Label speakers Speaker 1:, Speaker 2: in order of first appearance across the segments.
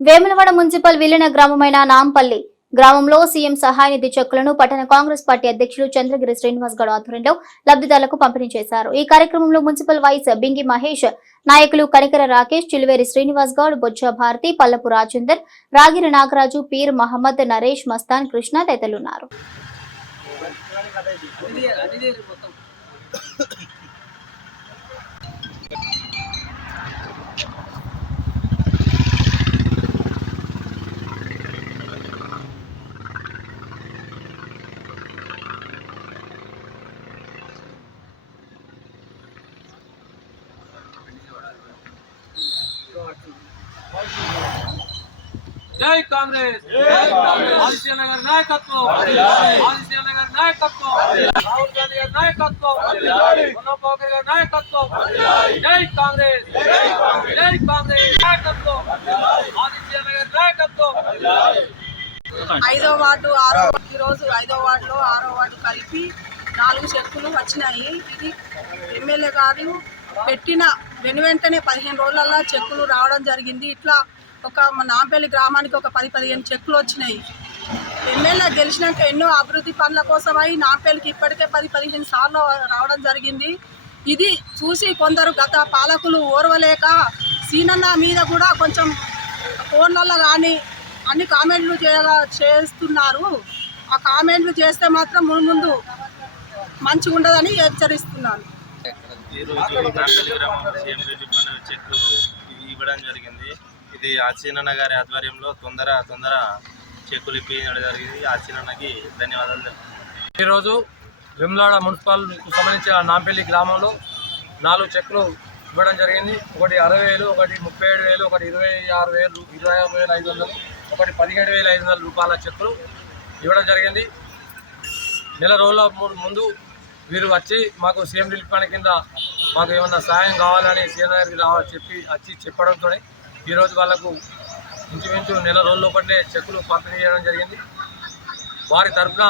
Speaker 1: Vemulawada municipal విలీన గ్రామమైన నాంపల్లి గ్రామంలో CM సహాయ నిధి చెక్కులను పట్టణ కాంగ్రెస్ పార్టీ అధ్యక్షులు చంద్రగిరి శ్రీనివాస్ గౌడ్ ఆధ్వర్యంలో లబ్దిదారులకు పంపిణీ చేశారు. ఈ కార్యక్రమంలో మున్సిపల్ వైస్ బింగి మహేష్ నాయకులు కనికర రాకేష్ చిలువేరి శ్రీనివాస్ గౌడ్ బొజ్జ భారతి పల్లపు రాజేందర్ రాగిరి నాగరాజు పీర్ మహమ్మద్ నరేష్ మస్తాన్ కృష్ణ తదితరులున్నారు.
Speaker 2: జై కాంగ్రెస్. ఆదిత్య నగర్ నాయకత్వం. ఆదిత్య నగర్. నాయకత్వం. రాహుల్ గాంధీ గారి నాయకత్వం. ముఖర్జీ గారి నాయకత్వం. జై కాంగ్రెస్. జై కాంగ్రెస్. నాయకత్వం. ఆదిత్య నగర్. నాయకత్వం.
Speaker 3: ఐదో వార్డు ఆరో ఈ రోజు ఐదో వార్డులో ఆరో వార్డు కలిపి నాలుగు చెక్కులు వచ్చినాయి. ఇది ఎమ్మెల్యే గారు పెట్టిన వెను వెంటనే పదిహేను రోజులల్లో చెక్కులు రావడం జరిగింది. ఇట్లా ఒక మా నాంపల్లి గ్రామానికి ఒక పది పదిహేను చెక్కులు వచ్చినాయి. ఎమ్మెల్యే గెలిచినాక ఎన్నో అభివృద్ధి పనుల కోసమై నాంపల్లికి ఇప్పటికే పది పదిహేను సార్లు రావడం జరిగింది. ఇది చూసి కొందరు గత పాలకులు ఓర్వలేక సీనన్న మీద కూడా కొంచెం ఫోన్లలో కానీ అన్ని కామెంట్లు చేయగా చేస్తున్నారు. ఆ కామెంట్లు చేస్తే మాత్రం ముందు ముందు మంచిగా ఉండదని హెచ్చరిస్తున్నాను.
Speaker 4: ఈరోజు నాంపల్లి గ్రామంలో సీఎం రిలీఫ్ అనే చెక్ ఇవ్వడం జరిగింది ఇది ఆచీనన్న గారి ఆధ్వర్యంలో తొందర తొందర చెక్కులు ఇప్పించడం జరిగింది. ఆచీనన్నకి ధన్యవాదాలు తెలుపుతున్నాను.
Speaker 2: ఈరోజు విమ్లాడ మున్సిపల్ సంబంధించిన నాంపల్లి గ్రామంలో నాలుగు చెక్కులు ఇవ్వడం జరిగింది. ఒకటి అరవై వేలు ఒకటి ముప్పై ఏడు వేలు ఒకటి ఇరవై ఆరు వేలు ఇరవై ఆరు వేల ఐదు వందలు ఒకటి పదిహేడు వేల ఐదు వందల రూపాయల చెక్కులు ఇవ్వడం జరిగింది. నెల రోజుల ముందు వీరు వచ్చి మాకు సీఎం రిలీఫ్ ఫండ్ కింద మాకు ఏమన్నా సహాయం కావాలని సీఎం గారికి రావ చెప్పి వచ్చి చెప్పడంతో ఈరోజు వాళ్ళకు ఇంచుమించు నెల రోజుల లోపలనే చెక్కులు పంపిణీ చేయడం జరిగింది. వారి తరఫున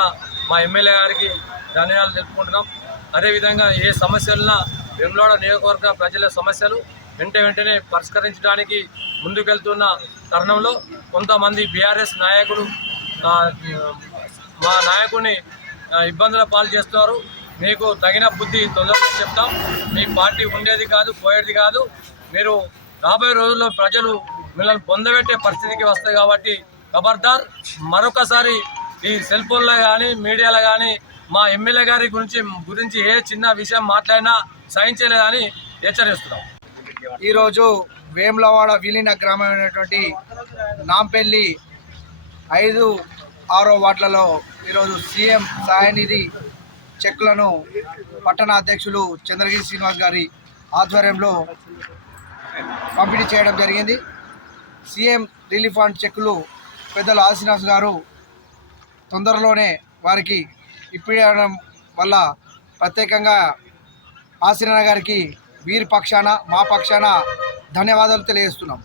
Speaker 2: మా ఎమ్మెల్యే గారికి ధన్యవాదాలు తెలుపుకుంటున్నాం. అదేవిధంగా ఏ సమస్యలున్నా వెమ్లాడ నియోజకవర్గ ప్రజల సమస్యలు వెంట వెంటనే పరిష్కరించడానికి ముందుకెళ్తున్న తరుణంలో కొంతమంది బీఆర్ఎస్ నాయకులు మా నాయకుడిని ఇబ్బందుల పాలు చేస్తున్నారు. మీకు తగిన బుద్ధి తొందరగా చెప్తాం. మీ పార్టీ ఉండేది కాదు పోయేది కాదు. మీరు రాబోయే రోజుల్లో ప్రజలు మిమ్మల్ని పొందబెట్టే పరిస్థితికి వస్తాయి కాబట్టి ఖబర్దార్ మరొకసారి ఈ సెల్ ఫోన్లో కానీ మీడియాలో కానీ మా ఎమ్మెల్యే గారి గురించి గురించి ఏ చిన్న విషయం మాట్లాడినా సహించలేదని హెచ్చరిస్తున్నాం.
Speaker 5: ఈరోజు వేములవాడ విలీన గ్రామమైనటువంటి నాంపెల్లి ఐదు ఆరో వార్డులలో ఈరోజు సీఎం సహాయనిధి చెక్లను పట్టణ అధ్యక్షులు చంద్రగిరి శ్రీనివాస్ గారి ఆధ్వర్యంలో పంపిణీ చేయడం జరిగింది. సీఎం రిలీఫ్ ఫండ్ చెక్కులు పెద్దలు ఆశీనాథ్ గారు తొందరలోనే వారికి ఇప్పించడం వల్ల ప్రత్యేకంగా ఆశీనాథ్ గారికి వీరి పక్షాన మా పక్షాన ధన్యవాదాలు తెలియజేస్తున్నాం.